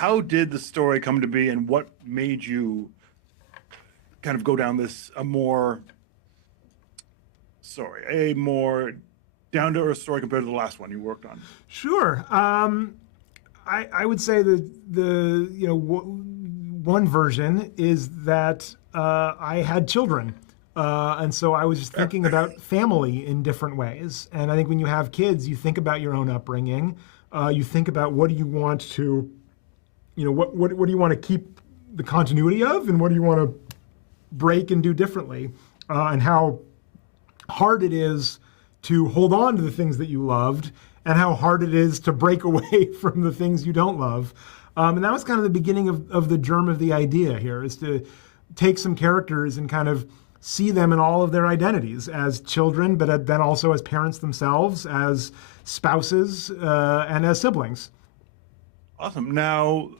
how did the story come to be, and what made you kind of go down this a more down-to-earth story compared to the last one you worked on? Sure. I would say that one version is that I had children. And so I was just thinking about family in different ways. And I think when you have kids, you think about your own upbringing. You think about what do you want to, what do you want to keep the continuity of, and what do you want to break and do differently, and how hard it is to hold on to the things that you loved, and how hard it is to break away from the things you don't love. And that was kind of the beginning of the germ of the idea here, is to take some characters and kind of see them in all of their identities as children, but then also as parents themselves, as spouses, and as siblings. Awesome. Now,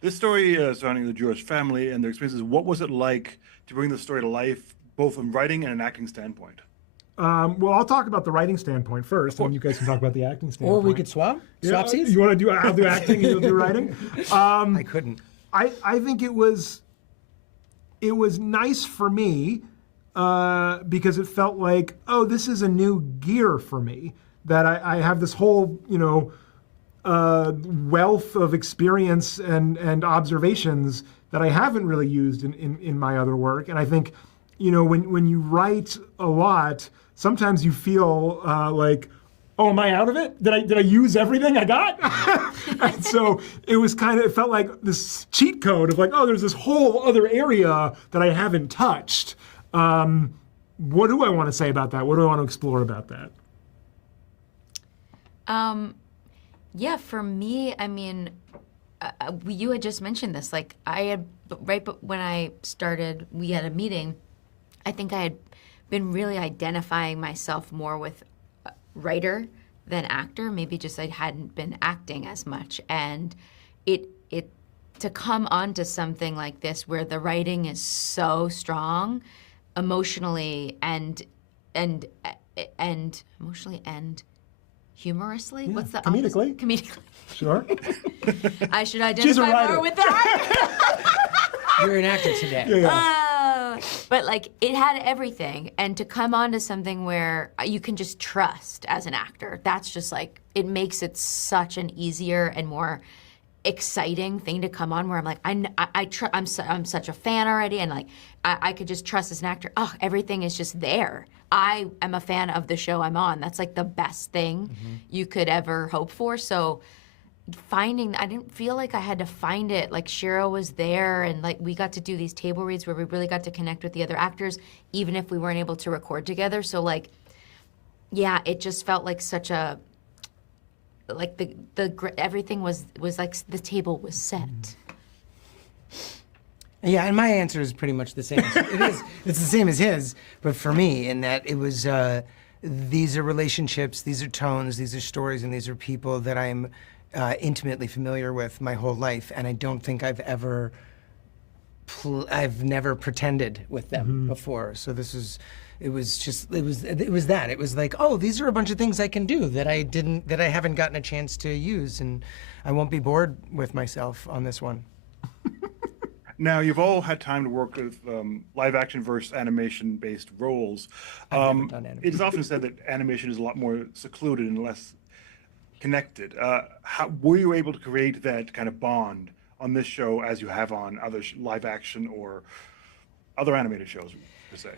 this story surrounding the Jewish family and their experiences, what was it like to bring the story to life, both from writing and an acting standpoint? Well, I'll talk about the writing standpoint first, and you guys can talk about the acting standpoint. Or we could swap seats. You want to do? I'll do acting, and you'll do writing. I couldn't. I think it was nice for me because it felt like, oh, this is a new gear for me, that I have this whole wealth of experience and observations that I haven't really used in my other work. And I think, when you write a lot, sometimes you feel like, oh, am I out of it? Did I use everything I got? And so it felt like this cheat code of like, oh, there's this whole other area that I haven't touched. What do I want to say about that? What do I want to explore about that? Yeah, for me, I mean, you had just mentioned this. Like, but when I started, we had a meeting. I think I had been really identifying myself more with writer than actor. Maybe just I hadn't been acting as much, and it to come onto something like this where the writing is so strong, emotionally and emotionally and humorously. Yeah, What's the comedically? opposite? Comedically. Sure. I should identify more with that. You're an actor today. Yeah. But like, it had everything, and to come onto something where you can just trust as an actor, that's just like, it makes it such an easier and more exciting thing to come on, where I'm like, I'm such a fan already, and like, I could just trust as an actor. Oh, everything is just there. I am a fan of the show I'm on. That's like the best thing you could ever hope for. So I didn't feel like I had to find it. Like, Shira was there, and like, we got to do these table reads where we really got to connect with the other actors, even if we weren't able to record together. So like, yeah, it just felt like such a, like everything was like the table was set. Yeah, and my answer is pretty much the same. It's the same as his, but for me, in that it was, these are relationships, these are tones, these are stories, and these are people that I'm intimately familiar with my whole life, and I don't think I've never pretended with them before. So it was that. It was like, oh, these are a bunch of things I can do that I haven't gotten a chance to use, and I won't be bored with myself on this one. Now, you've all had time to work with live action versus animation-based roles. I've never done animation. It is often said that animation is a lot more secluded and less connected. How were you able to create that kind of bond on this show as you have on other live action or other animated shows, per se?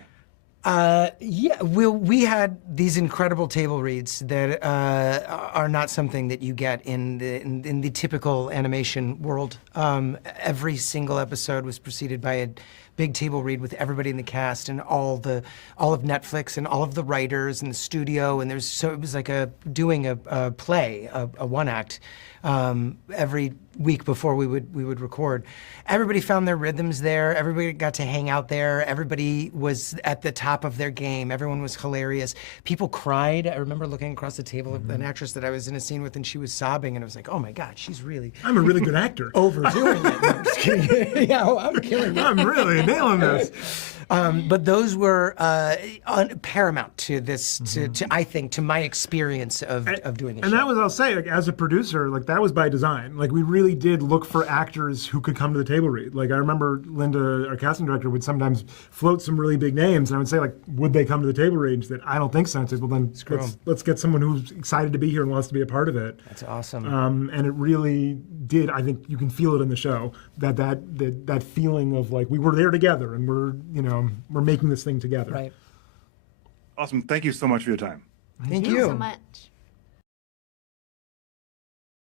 Yeah, we had these incredible table reads that are not something that you get in the typical animation world. Every single episode was preceded by a big table read with everybody in the cast and all of Netflix and all of the writers and the studio, and so it was like doing a play, a one act. Every week before we would record. Everybody found their rhythms there. Everybody got to hang out there. Everybody was at the top of their game. Everyone was hilarious. People cried. I remember looking across the table at an actress that I was in a scene with, and she was sobbing, and I was like, oh my God, she's really... I'm a really good actor. Overdoing it. No, I'm just kidding. Yeah, I'm killing it. I'm really nailing this. But those were paramount to this, I think, to my experience of doing this. And show. that was, I'll say, like, as a producer, like, that was by design. Like, we really really did look for actors who could come to the table read. Like I remember Linda, our casting director, would sometimes float some really big names, and I would say like, would they come to the table read? And she said, I don't think so. And I said, well then let's get someone who's excited to be here and wants to be a part of it. That's awesome. And it really did. I think you can feel it in the show that feeling of like we were there together and we're making this thing together. Right. Awesome. Thank you so much for your time. Thank Thank you you. so much.